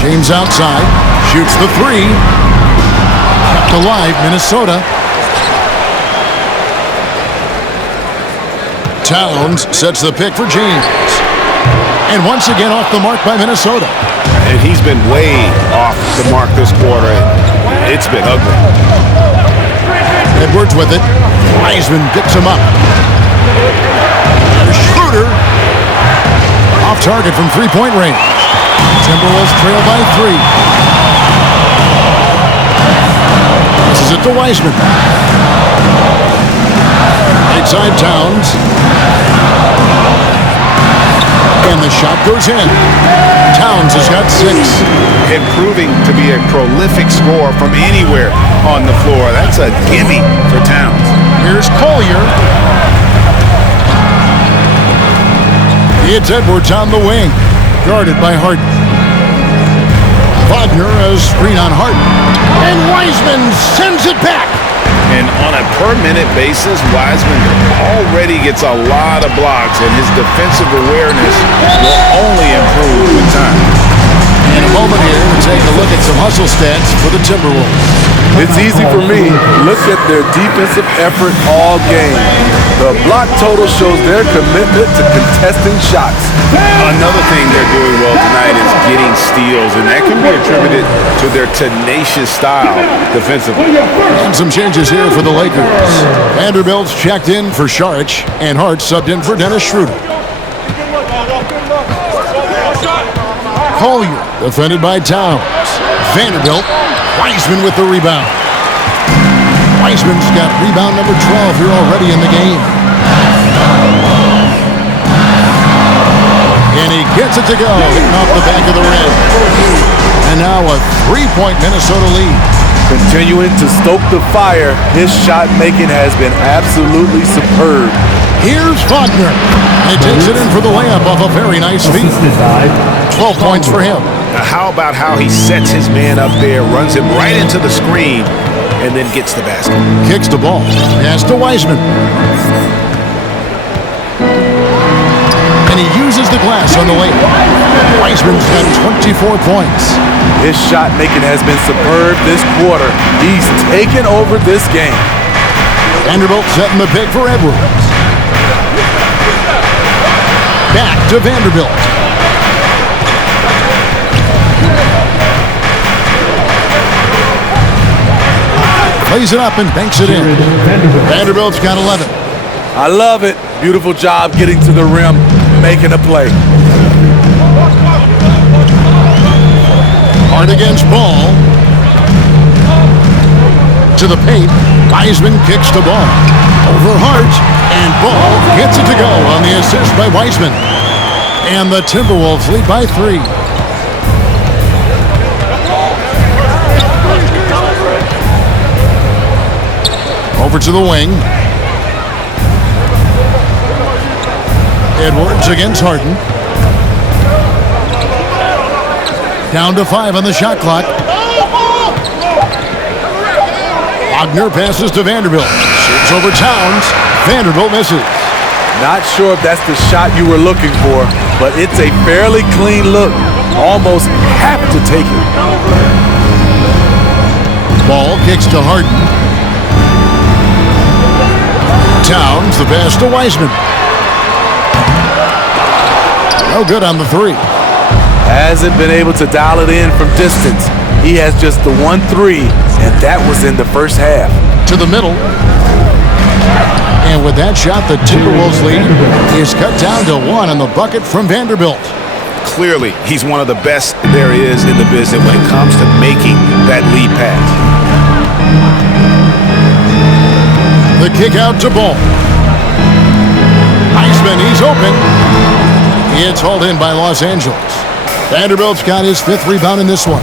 James outside. Shoots the 3. Kept alive, Minnesota. Towns sets the pick for James. And once again off the mark by Minnesota. And he's been way off the mark this quarter. It's been ugly. Edwards with it. Wiseman picks him up. Schroeder off target from 3-point range. Timberwolves trail by 3. This is it to Wiseman. Inside Towns. And the shot goes in. Towns has got 6. And proving to be a prolific scorer from anywhere on the floor. That's a gimme for Towns. Here's Collier. It's Edwards on the wing, guarded by Harden. Wagner a screen on Harden, and Wiseman sends it back. And on a per-minute basis, Wiseman already gets a lot of blocks, and his defensive awareness will only improve with time. In a moment here, we'll take a look at some hustle stats for the Timberwolves. It's easy for me. Look at their defensive effort all game. The block total shows their commitment to contesting shots. Another thing they're doing well tonight is getting steals, and that can be attributed to their tenacious style defensively. And some changes here for the Lakers. Vanderbilt's checked in for Saric, and Hart subbed in for Dennis Schroeder. Collier defended by Towns. Vanderbilt, Wiseman with the rebound. Wiseman's got rebound number 12 here already in the game. And he gets it to go, hitting off the back of the rim. And now a 3-point Minnesota lead. Continuing to stoke the fire, his shot making has been absolutely superb. Here's Wagner. And he takes it in for the layup off a very nice feed. 12 points for him. Now, how about how he sets his man up there, runs him right into the screen, and then gets the basket. Kicks the ball. Pass to Wiseman. And he uses the glass on the layup. Wiseman's got 24 points. His shot making has been superb this quarter. He's taken over this game. Vanderbilt setting the pick for Edwards. Back to Vanderbilt. Plays it up and banks it in. Vanderbilt's got 11. I love it. Beautiful job getting to the rim, making a play. Hard against Ball. To the paint. Wiseman kicks the ball. Over Hart. And Ball gets it to go on the assist by Wiseman. And the Timberwolves lead by 3. Over to the wing. Edwards against Harden. Down to 5 on the shot clock. Wagner passes to Vanderbilt. Shoots over Towns. Vanderbilt misses. Not sure if that's the shot you were looking for, but it's a fairly clean look. Almost have to take it. Ball kicks to Harden. Towns, the pass to Wiseman. No good on the 3. Hasn't been able to dial it in from distance. He has just the 1-3, and that was in the first half. To the middle. And with that shot, the Timberwolves lead is cut down to 1 on the bucket from Vanderbilt. Clearly, he's one of the best there is in the business when it comes to making that lead pass. The kick out to Ball. Wiseman, he's open. It's hauled in by Los Angeles. Vanderbilt's got his 5th rebound in this one.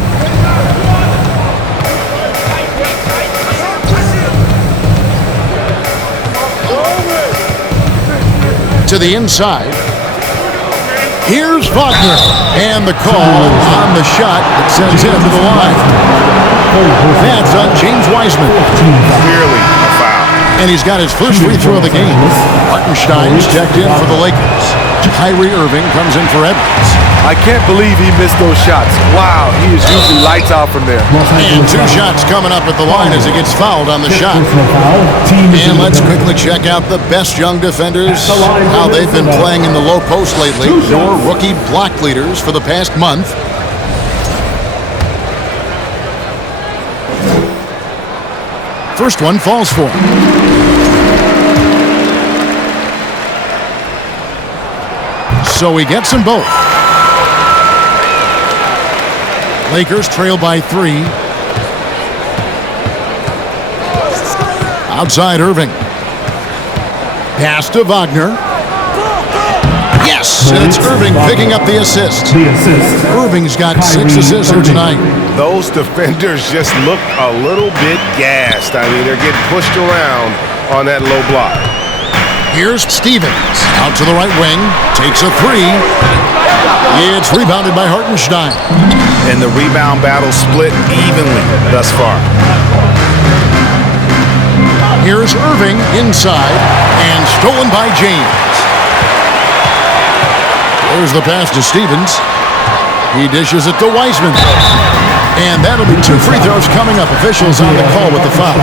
To the inside. Here's Wagner. And the call on the shot that sends him to the line. That's on James Wiseman. Clearly a foul. And he's got his first free throw of the game. Hartenstein's checked in for the Lakers. Kyrie Irving comes in for Edwards. I can't believe he missed those shots. Wow, he is usually lights out from there. And 2 shots coming up at the line as he gets fouled on the shot. And let's quickly check out the best young defenders, how they've been playing in the low post lately. Your rookie block leaders for the past month. First one falls for him. So he gets them both. Lakers trail by 3. Outside Irving. Pass to Wagner. Yes, and it's Irving picking up the assist. Irving's got 6 assists here tonight. Those defenders just look a little bit gassed. I mean, they're getting pushed around on that low block. Here's Stevens. Out to the right wing. Takes a three. It's rebounded by Hartenstein. And the rebound battle split evenly thus far. Here's Irving inside and stolen by James. There's the pass to Stevens. He dishes it to Wiseman. And that'll be 2 free throws coming up. Officials on the call with the foul.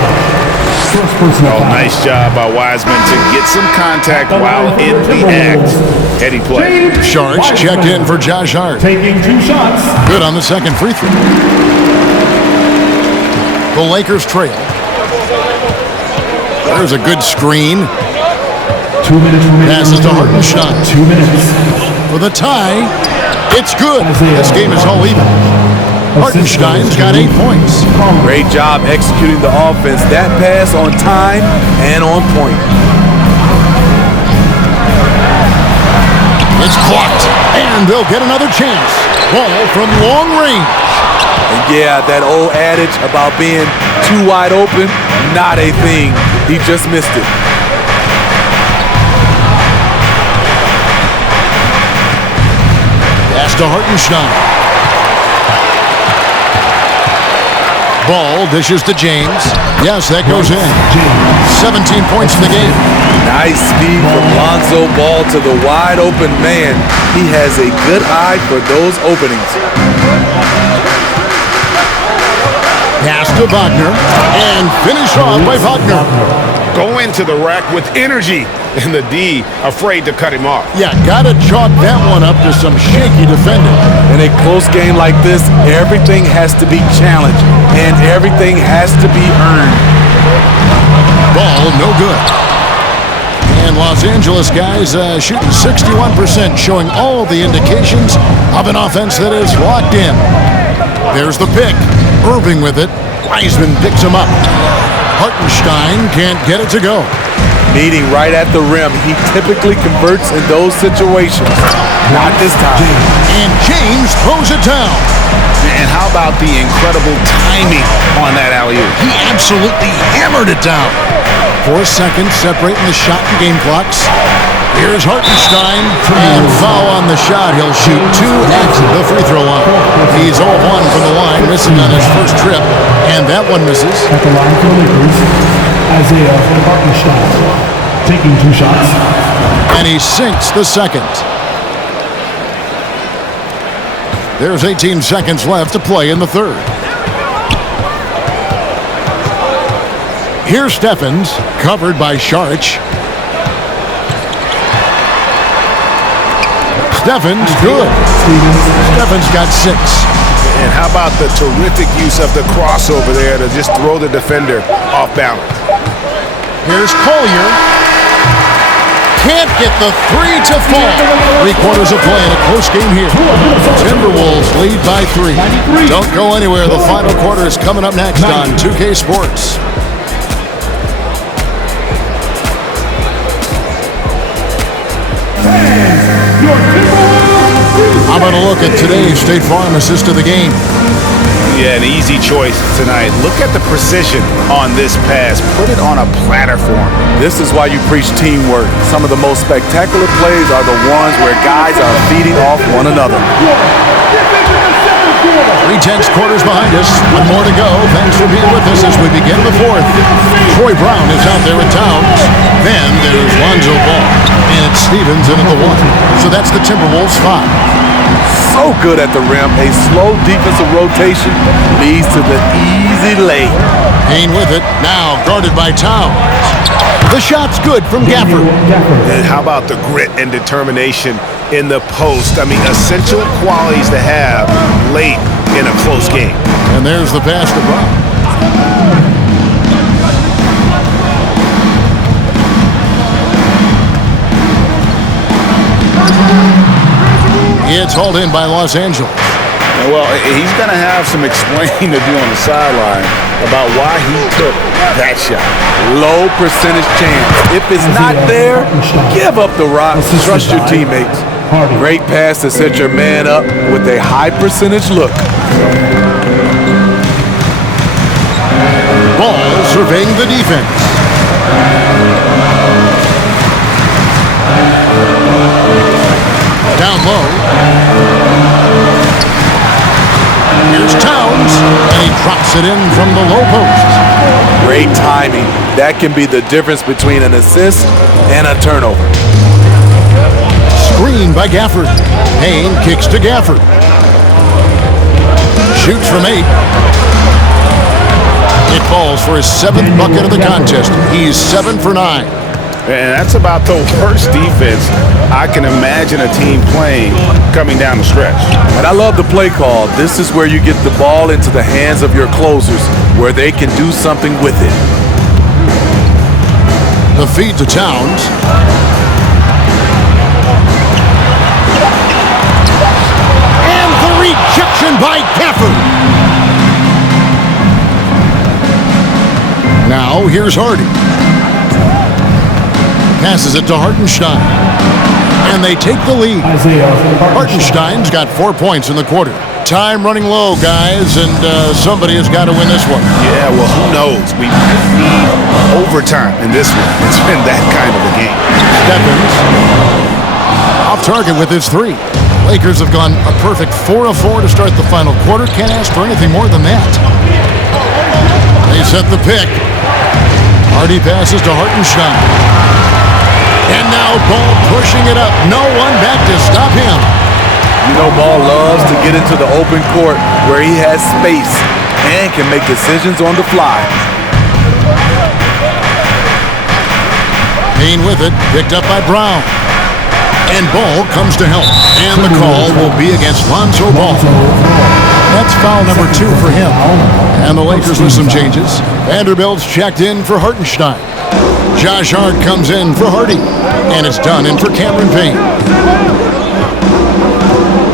Oh, nice job by Wiseman to get some contact while in the act. Heady play. Sharch checked in for Josh Hart. Taking 2 shots. Good on the second free throw. The Lakers trail. There's a good screen. 2 minutes remaining. Passes to Hartenstein. 2 minutes. For the tie. It's good. This game is all even. Hartenstein's got 8 points. Great job executing the offense. That pass on time and on point. It's blocked, and they'll get another chance. Ball from long range. And yeah, that old adage about being too wide open, not a thing. He just missed it. Pass to Hartenstein. Ball dishes to James. Yes, that goes in. 17 points in the game. Nice speed from Lonzo Ball to the wide open man. He has a good eye for those openings. Pass to Wagner and finish off by Wagner. Go into the rack with energy, and the D afraid to cut him off. Yeah, gotta chalk that one up to some shaky defending. In a close game like this, everything has to be challenged, and everything has to be earned. Ball no good. And Los Angeles guys shooting 61%, showing all the indications of an offense that is locked in. There's the pick. Irving with it. Wiseman picks him up. Hartenstein can't get it to go. Meeting right at the rim. He typically converts in those situations. Not this time. And James throws it down. And how about the incredible timing on that alley-oop? He absolutely hammered it down. 4 seconds separating the shot and game clocks. Here's Hartenstein, and foul on the shot. He'll shoot 2 at the free throw line. He's 0-1 from the line, missing on his first trip, and that one misses. At the line for the Lakers, Isaiah Hartenstein taking 2 shots. And he sinks the second. There's 18 seconds left to play in the third. Here's Stephens, covered by Sharch. Stephens, good. Stephens got 6. And how about the terrific use of the crossover there to just throw the defender off balance? Here's Collier. Can't get the 3 to fall. 3 quarters of play in a close game here. Timberwolves lead by 3. Don't go anywhere. The final quarter is coming up next on 2K Sports. How about a look at today's State Farm assist of the game? Yeah, an easy choice tonight. Look at the precision on this pass. Put it on a platter for him. This is why you preach teamwork. Some of the most spectacular plays are the ones where guys are feeding off one another. 3 quarters behind us. 1 more to go. Thanks for being with us as we begin the fourth. Troy Brown is out there with Towns. Then there's Lonzo Ball. And it's Stevens into the 1. So that's the Timberwolves 5. So good at the rim. A slow defensive rotation leads to the easy lay. Payne with it. Now guarded by Towns. The shot's good from Gafford. And how about the grit and determination in the post? I mean, essential qualities to have late in a close game. And there's the pass to Brown. It's hauled in by Los Angeles. Well, he's going to have some explaining to do on the sideline about why he took that shot. Low percentage chance. If it's not there, give up the rock. Trust your teammates. Great pass to set your man up with a high percentage look. Ball surveying the defense. Down low. Here's Towns, and he drops it in from the low post. Great timing. That can be the difference between an assist and a turnover. Screen by Gafford. Payne kicks to Gafford. Shoots from 8. It falls for his 7th bucket of the contest. He's 7 for 9. And that's about the worst defense I can imagine a team playing coming down the stretch. And I love the play call. This is where you get the ball into the hands of your closers, where they can do something with it. The feed to Towns. And the rejection by Gafford. Now here's Hardy. Passes it to Hartenstein. And they take the lead. Hartenstein's got 4 points in the quarter. Time running low, guys, and somebody has got to win this one. Yeah, well, who knows? We might need overtime in this one. It's been that kind of a game. Stephens off target with his 3. Lakers have gone a perfect 4 of 4 to start the final quarter. Can't ask for anything more than that. They set the pick. Hardy passes to Hartenstein. And now Ball pushing it up. No one back to stop him. You know, Ball loves to get into the open court where he has space and can make decisions on the fly. Payne with it, picked up by Brown. And Ball comes to help. And the call will be against Lonzo Ball. That's foul number 2 for him. And the Lakers with some changes. Vanderbilt's checked in for Hartenstein. Josh Hart comes in for Hardy. And it's done in for Cameron Payne.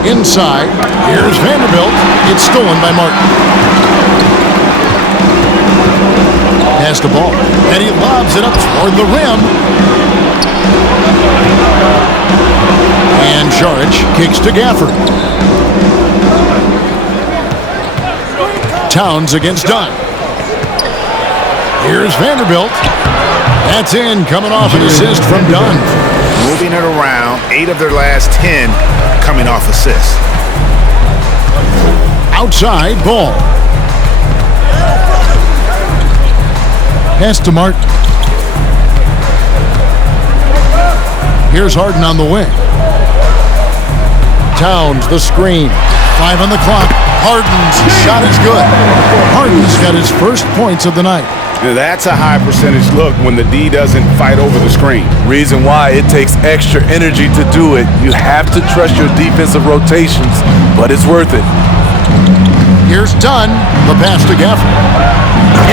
Inside, here's Vanderbilt. It's stolen by Martin. Pass the ball. And he lobs it up toward the rim. And Saric kicks to Gafford. Towns against Dunn. Here's Vanderbilt. That's in, coming off an assist from Dunn. Moving it around, 8 of their last 10 coming off assists. Outside, Ball. Pass to Martin. Here's Harden on the wing. Towns, the screen. 5 on the clock. Harden's shot is good. Harden's got his first points of the night. Now that's a high percentage look when the D doesn't fight over the screen. Reason why it takes extra energy to do it. You have to trust your defensive rotations, but it's worth it. Here's Dunn, the pass to Gafford.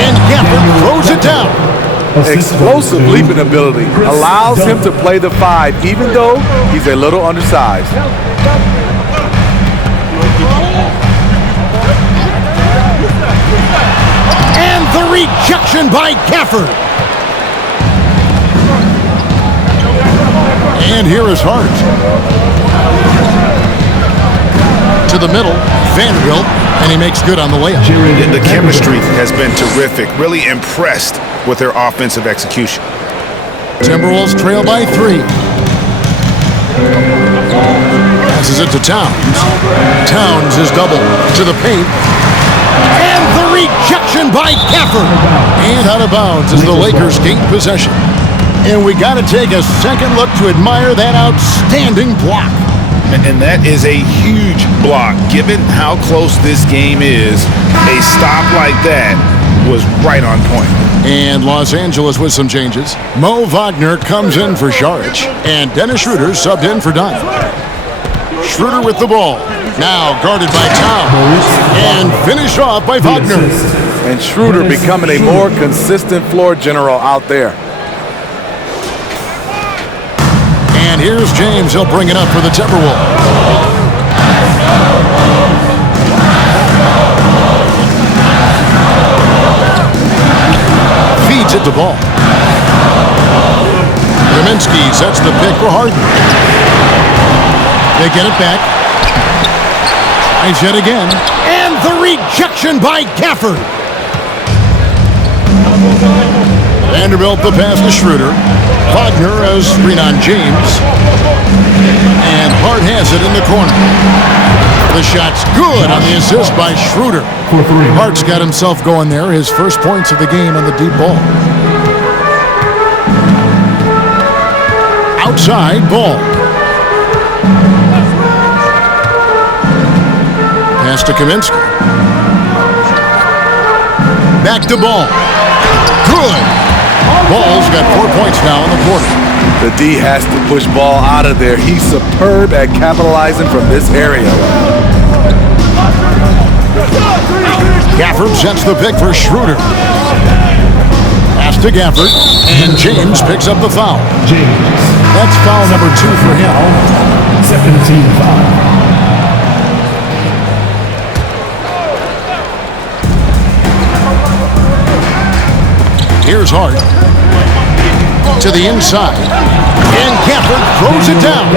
And Gafford throws it down. Explosive leaping ability allows him to play the 5, even though he's a little undersized. And the rejection by Gafford. And here is Hart. To the middle, Vanderbilt, and he makes good on the layup. The chemistry has been terrific. Really impressed with their offensive execution. Timberwolves trail by 3. Passes it to Towns. Towns is doubled to the paint. And the rejection by Gafford. And out of bounds as the Lakers gain possession. And we got to take a second look to admire that outstanding block. And that is a huge block. Given how close this game is, a stop like that was right on point. And Los Angeles with some changes. Mo Wagner comes in for Saric. And Dennis Schroeder subbed in for Dunn. Schroeder with the ball. Now guarded by Towns. And finished off by Wagner. And Schroeder becoming a more consistent floor general out there. And here's James. He'll bring it up for the Timberwolves. Feeds it to Ball. Kaminsky sets the pick for Harden. They get it back. Tries yet again. And the rejection by Gafford. Vanderbilt the pass to Schroeder. Wagner has screen on James. And Hart has it in the corner. The shot's good on the assist by Schroeder. Hart's got himself going there. His first points of the game on the deep ball. Outside ball. Pass to Kaminsky. Back to Ball. Good. Ball's got 4 points now in the quarter. The D has to push Ball out of there. He's superb at capitalizing from this area. Gafford sets the pick for Schroeder. Pass to Gafford, and James picks up the foul. James. That's foul number 2 for him. Second team foul. Here's Hart. To the inside. And Gafford throws it down.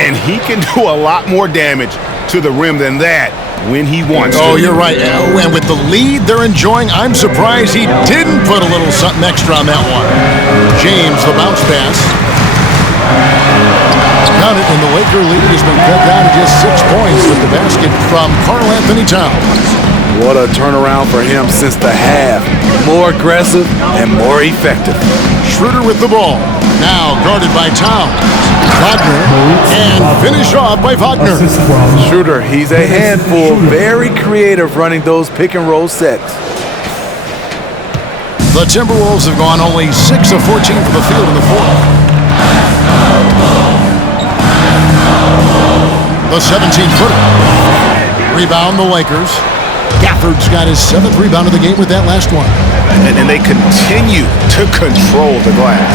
And he can do a lot more damage to the rim than that when he wants to. Oh, you're right. And with the lead they're enjoying, I'm surprised he didn't put a little something extra on that one. James, the bounce pass. Count it, and the Laker lead has been cut down to just 6 points with the basket from Karl Anthony Towns. What a turnaround for him since the half. More aggressive and more effective. Schroeder with the ball. Now guarded by Towns. Wagner. And finished off by Wagner. Schroeder, he's a handful. Very creative running those pick and roll sets. The Timberwolves have gone only 6 of 14 for the field in the fourth. The 17-footer. Rebound the Lakers. Gafford's got his 7th rebound of the game with that last one. And they continue to control the glass.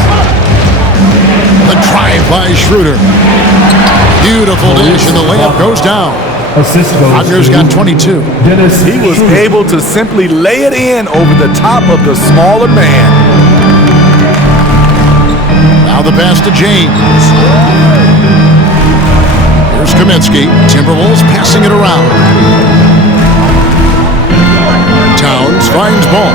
The drive by Schroeder. Beautiful dish, and the layup goes down. Wagner's got 22. He was able to simply lay it in over the top of the smaller man. Now the pass to James. Here's Kaminsky. Timberwolves passing it around. Towns finds Ball.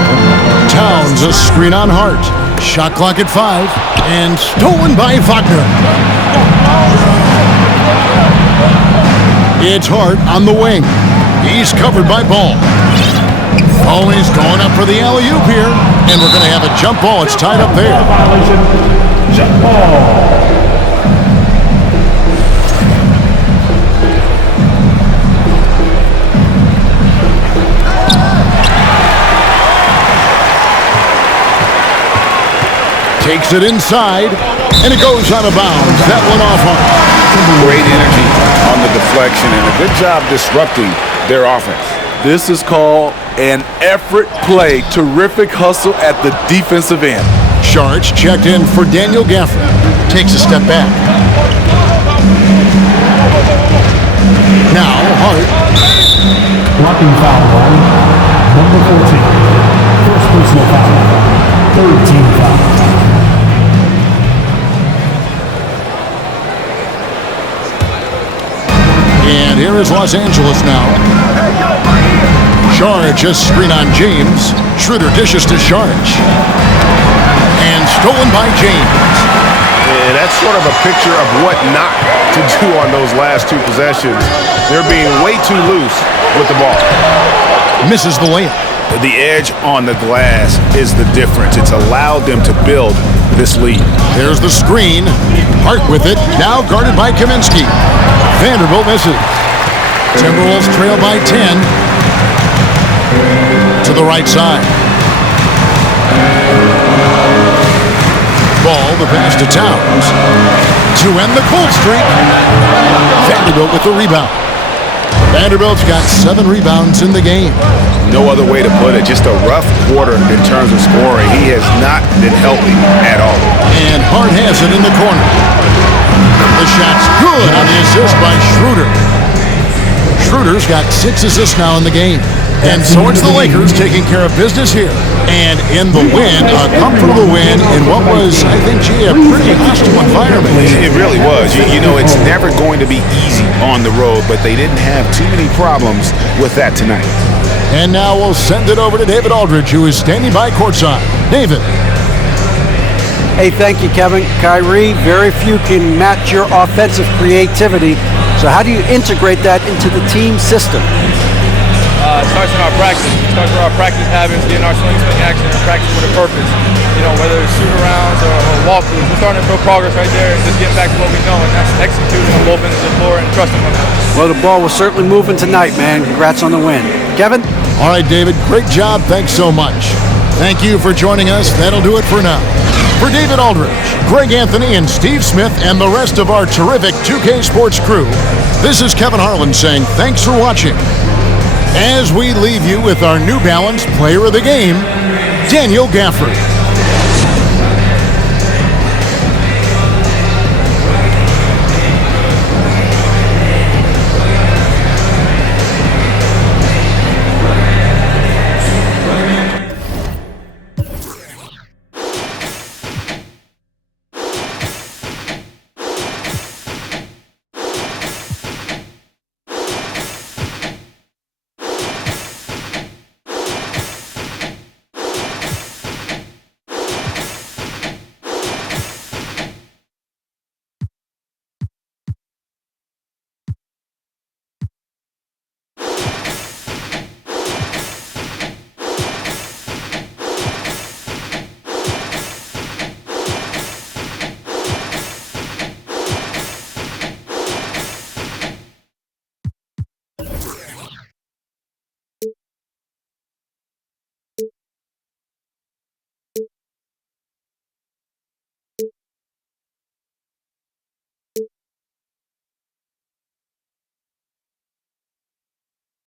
Towns a screen on Hart. Shot clock at 5. And stolen by Wagner. It's Hart on the wing. He's covered by Ball. Oh, he's going up for the alley-oop here. And we're going to have a jump ball. It's tied up there. Jump ball. Takes it inside, and it goes out of bounds. That one off Hart. Great energy on the deflection and a good job disrupting their offense. This is called an effort play. Terrific hustle at the defensive end. Sharge checked in for Daniel Gafford. Takes a step back. Now Hart. Blocking foul line. Number 14. First personal foul. Third team foul. And here is Los Angeles now. Sharge, a screen on James. Schroeder dishes to Sharge. And stolen by James. And that's sort of a picture of what not to do on those last 2 possessions. They're being way too loose with the ball. Misses the layup. The edge on the glass is the difference. It's allowed them to build this lead. There's the screen. Hart with it. Now guarded by Kaminsky. Vanderbilt misses. Timberwolves trail by 10. To the right side. Ball, the pass to Towns. To end the cold streak. Vanderbilt with the rebound. Vanderbilt's got 7 rebounds in the game. No other way to put it. Just a rough quarter in terms of scoring. He has not been healthy at all. And Hart has it in the corner. The shot's good on the assist by Schroeder. Schroeder's got 6 assists now in the game. And so it's the Lakers taking care of business here. And in the win, a comfortable win in what was, I think, a pretty hostile environment. It really was. You know, it's never going to be easy on the road, but they didn't have too many problems with that tonight. And now we'll send it over to David Aldridge, who is standing by courtside. David. Hey, thank you, Kevin. Kyrie, very few can match your offensive creativity. So how do you integrate that into the team system? It starts in our practice. It starts with our practice habits, getting our swing action, and practice with a purpose. You know, whether it's shoot-arounds or walkthroughs, we're starting to show progress right there and just getting back to what we know, and that's executing on both ends of the floor and trusting them. Well, the ball was certainly moving tonight, man. Congrats on the win. Kevin? All right, David, great job. Thanks so much. Thank you for joining us. That'll do it for now. For David Aldridge, Greg Anthony, and Steve Smith, and the rest of our terrific 2K Sports crew, this is Kevin Harlan saying thanks for watching. As we leave you with our New Balance Player of the Game, Daniel Gafford.